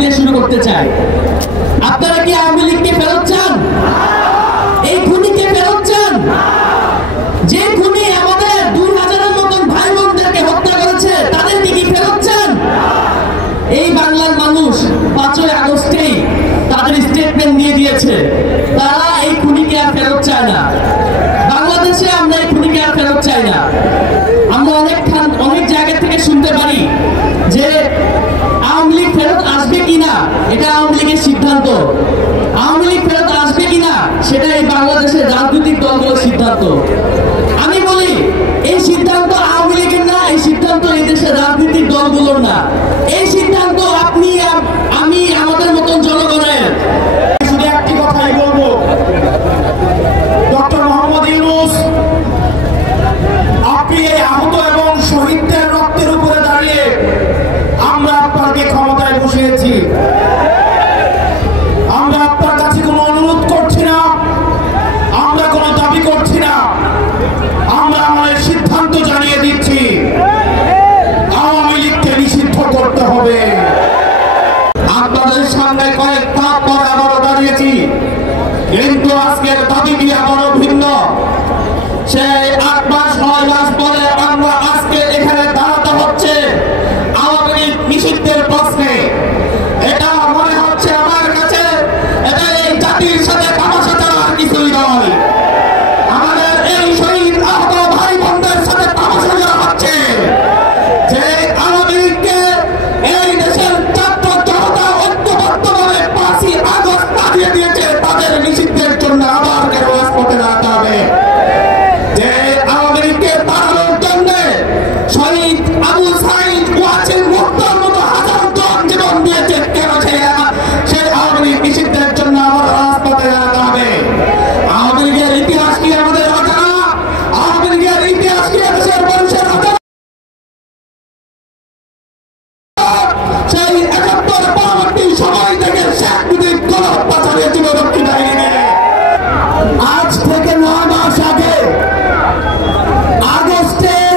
দিয়ে শুরু করতে চাই। আপনারা কি আওয়ামী লীগকে ফেরত চান? এই খুনিকে ফেরত চান? যে খুনি আমাদের 2000-এর মতন ভাই বোনদেরকে হত্যা করেছে তাদেরকে কি ফেরত চান? এই বাংলার মানুষ 5ই আগস্টেই তাদের স্টেটমেন্ট দিয়ে দিয়েছে, তারা এই খুনিকে আর ফেরত চায় না। বাংলাদেশে আমরা এই খুনিকে আর ফেরত চাই না। আমরা অনেক জায়গা থেকে শুনতে পারি যে আওয়ামী লীগ ফেরত আসবে কিনা এটা আওয়ামী লীগের সিদ্ধান্ত, আওয়ামী লীগ ফেরত আসবে কিনা সেটা এই বাংলাদেশের রাজনৈতিক দলগুলোর সিদ্ধান্ত। আমি বলি এই সিদ্ধান্ত আওয়ামী লীগের না, এই সিদ্ধান্ত এই দেশের রাজনৈতিক দলগুলোর না, এই সিদ্ধান্ত আপনি আমি আমাদের মতন জনগণের। শুধু একটি কথাই বলবো, ডক্টর মোহাম্মদ ইউনূস, আপনি এই আহত এবং শহীদদের রক্তের উপরে দাঁড়িয়ে আমরা আপনাকে ক্ষমতায় বসিয়েছি। আমরা আপনার কাছে কোনো অনুরোধ করছি না, আমরা কোনো দাবি করছি না, আমরা আমাদের সিদ্ধান্ত জানিয়ে দিচ্ছি, আওয়ামী লীগকে নিষিদ্ধ করতে হবে। আপনাদের সামনে কয়েক ধাপ পর আবারও দাঁড়িয়েছি, কিন্তু আজকের দাবি কি আবারও ভিন্ন। সেই 8 মাস 9 মাস পরে আমরা আজকে এখানে দাঁড়াতে হচ্ছে আওয়ামী লীগ নিষিদ্ধের প্রশ্নে। এটা মনে হচ্ছে আমার কাছে এটা এই জাতির সাথে তামাশা ছাড়া আর কিছুই নয়। আমাদের এই শহীদ আহত ভাই বোনদের সাথে তামাশা করা হচ্ছে যে আওয়ামী লীগকে এই দেশের ছাত্র জনতা ঐক্যবদ্ধভাবে 5ই আগস্ট দাঁড়িয়ে দিয়েছে, তাদের নিষিদ্ধের জন্য আবার কেন রাজপথে দাঁড়াতে হবে। যে আওয়ামী লীগকে তাড়ানোর জন্য শহীদ আবু সাঈদ ওয়াসিম মুক্তার মতো হাজার জন জীবন দিয়েছে, কেন সেই আওয়ামী লীগ নিষিদ্ধের জন্য আবার রাজপথে দাঁড়াতে হবে। আওয়ামী লীগের ইতিহাস কি আমাদের অজানা? আওয়ামী লীগের ইতিহাস কি দেশের মানুষের অজানা? সেই 71 পরবর্তী সময় থেকে শেখ মুজিব গণহত্যা চালিয়েছিল রক্ষী বাহিনী। আজ থেকে 9 মাস আগে আগস্টের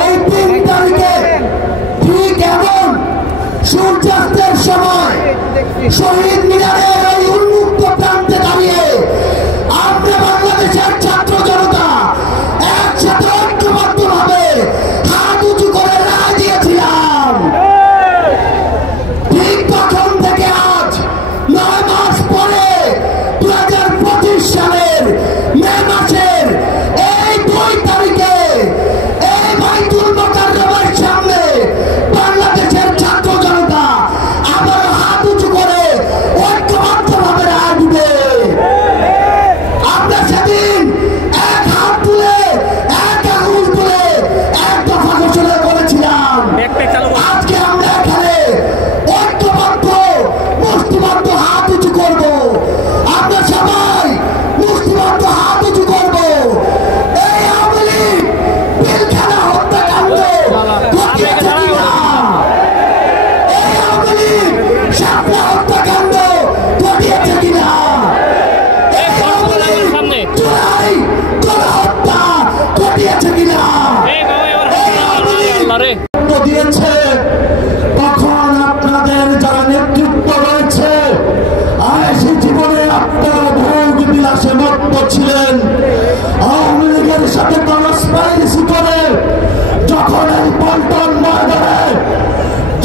ওই 3 তারিখে ঠিক এমন সূর্যাস্তের সময় শহীদ মিনারের ওই উন্মুক্ত প্রান্তে দাঁড়িয়ে আমরা বাংলাদেশের ছাত্র জনতা একসাথে ঐক্যবদ্ধভাবে হাত উঁচু করে রায় দিয়েছিলাম। ঠিক তখন থেকে আজ 9 মাস পরে 2025 সালের মে মাসের এই 2 তারিখে এই বাইতুল মোকাররমের সামনে বাংলাদেশের ছাত্র জনতা আবার হাত উঁচু করে ঐক্যবদ্ধভাবে রায় দিবে। আমরা সেদিন এক হাত তুলে এক আঙুল তুলে এক দফা ঘোষণা করেছিলাম। আজকে আমরা এখানে ঐক্যবদ্ধ মুষ্টিবদ্ধ হাত উঁচু করব, আমরা সবাই মুষ্টিবদ্ধ হাত উঁচু করব। এই আওয়ামী লীগ পিলখানা হত্যাকাণ্ড ঘটিয়েছে কিনা? এই আওয়ামী লীগ শাপলা হত্যাকাণ্ড ঘটিয়েছে কিনা? এই আওয়ামী লীগ জুলাই গণহত্যা ঘটিয়েছে কিনা? এই আওয়ামী লীগ দিয়েছে তখন আপনাদের যারা নেতৃত্ব রয়েছে আয়েশি জীবনে আপনারা ভোগ বিলাসে মত্ত ছিলেন। আওয়ামী লীগের সাথে কনস্পাইরেসি করে যখন এই পল্টন ময়দানে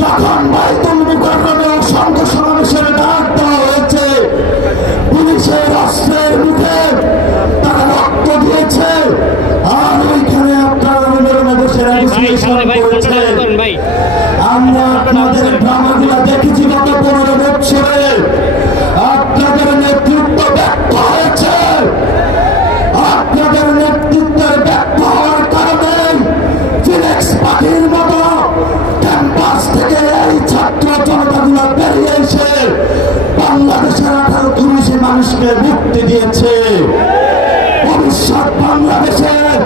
যখন বাইতুল মুকাররমে অসংখ্য সমাবেশের ডাক দেওয়া হয়েছে, পুলিশের অস্ত্রের মুখে তারা রক্ত দিয়েছে, আর ওইখানে আপনারা রুমে বসে করেছেন। আমরা আপনাদের ড্রামাগুলো দেখেছি গত 15 বছরে। আপনাদের নেতৃত্ব ব্যর্থ হয়েছে, আপনাদের নেতৃত্বের ব্যর্থ হওয়ার কারণে ফিনিক্স পাখির মতো ক্যাম্পাস থেকে এই ছাত্র জনতাগুলো বেরিয়ে এসে বাংলাদেশের 18-19 মানুষকে মুক্তি দিয়েছে। ভবিষ্যৎ বাংলাদেশের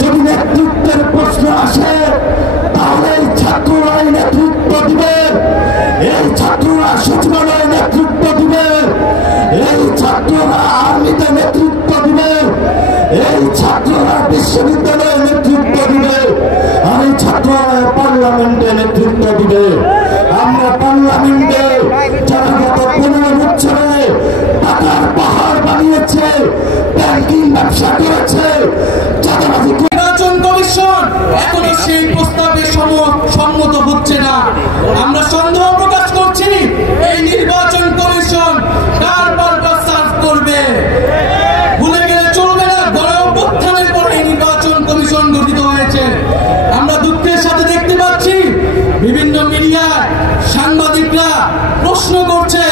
যদি নেতৃত্বের প্রশ্ন আসে তাহলে এই ছাত্ররাই নেতৃত্ব দিবে, এই ছাত্ররা সচিবালয়ে নেতৃত্ব দিবে, এই ছাত্ররা আর্মিতে নেতৃত্ব দিবে, এই ছাত্ররা বিশ্ববিদ্যালয়ে নেতৃত্ব দিবে, আর এই ছাত্ররা পার্লামেন্টে নেতৃত্ব দিবে। আমরা ব্যবসা করেছে, চাঁদাবাজি। নির্বাচন কমিশন এখনো সেই প্রস্তাবে সম্মত হচ্ছে না। আমরা সন্দেহ প্রকাশ করছি এই নির্বাচন কমিশন কার পারপাস সার্ভ করবে। ভুলে গেলে চলবে না, গণ অভ্যুত্থানের পরে নির্বাচন কমিশন গঠিত হয়েছে। আমরা দুঃখের সাথে দেখতে পাচ্ছি বিভিন্ন মিডিয়ায় সাংবাদিকরা প্রশ্ন করছে,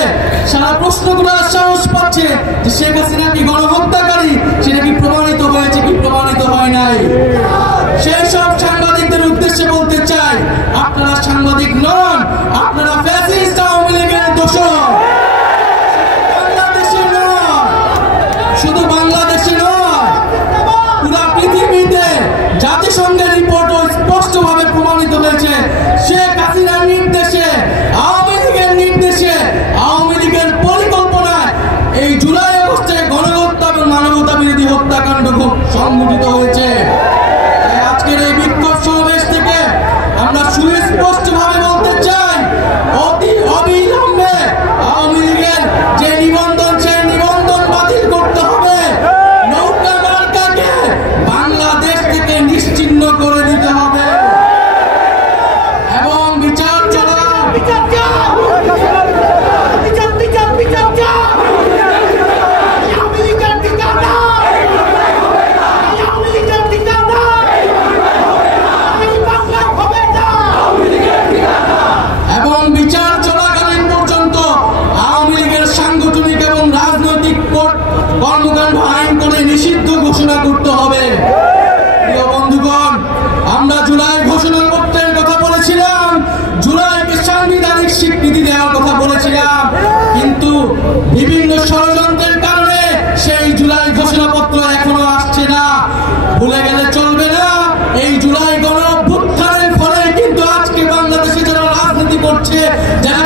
সারা প্রশ্ন করার সাহস পাচ্ছে যে শেখ হাসিনা কি গণহত্যাকারী, সেটা কি প্রমাণিত হয়েছে কি প্রমাণিত হয় নাই। সেই সব সাংবাদিকদের উদ্দেশ্যে বলতে চাই, আপনারা সাংবাদিক নন, আপনারা ফ্যাসিস্ট আওয়ামী লীগের দোষর। বাংলাদেশে নয়, শুধু বাংলাদেশে নয়, পুরা পৃথিবীতে জাতিসংঘের রিপোর্টও স্পষ্টভাবে প্রমাণিত হয়েছে শেখ হাসিনার নির্দেশে, আওয়ামী লীগের নির্দেশে, আওয়ামী লীগের পরিকল্পনায় এই জুলাই আগস্টে গণহত্যা এবং মানবতা বিরোধী হত্যাকাণ্ড সংঘটিত হয়েছে। আজকের এই বিক্ষোভ সমাবেশ থেকে আমরা সুস্পষ্টভাবে বলতে চাই, অতি অবিলম্বে আওয়ামী লীগের যে নিবন্ধন, সেই নিবন্ধন বাতিল করতে হবে। নৌকা মার্কাকে বাংলাদেশ থেকে নিশ্চিহ্ন করে দিতে হবে এবং বিচার চলা কর্মকাণ্ড আইন করে নিষিদ্ধ ঘোষণা করতে হবে। প্রিয় বন্ধুগণ, আমরা জুলাই ঘোষণাপত্রের কথা বলেছিলাম, জুলাইকে সাংবিধানিক স্বীকৃতি দেওয়ার কথা বলেছিলাম, কিন্তু বিভিন্ন ষড়যন্ত্রের কারণে সেই জুলাই ঘোষণাপত্র এখনো আসছে না। ভুলে গেলে চলবে না, এই জুলাই গণ অভ্যুত্থানের ফলে কিন্তু আজকে বাংলাদেশে যারা রাজনীতি করছে, যারা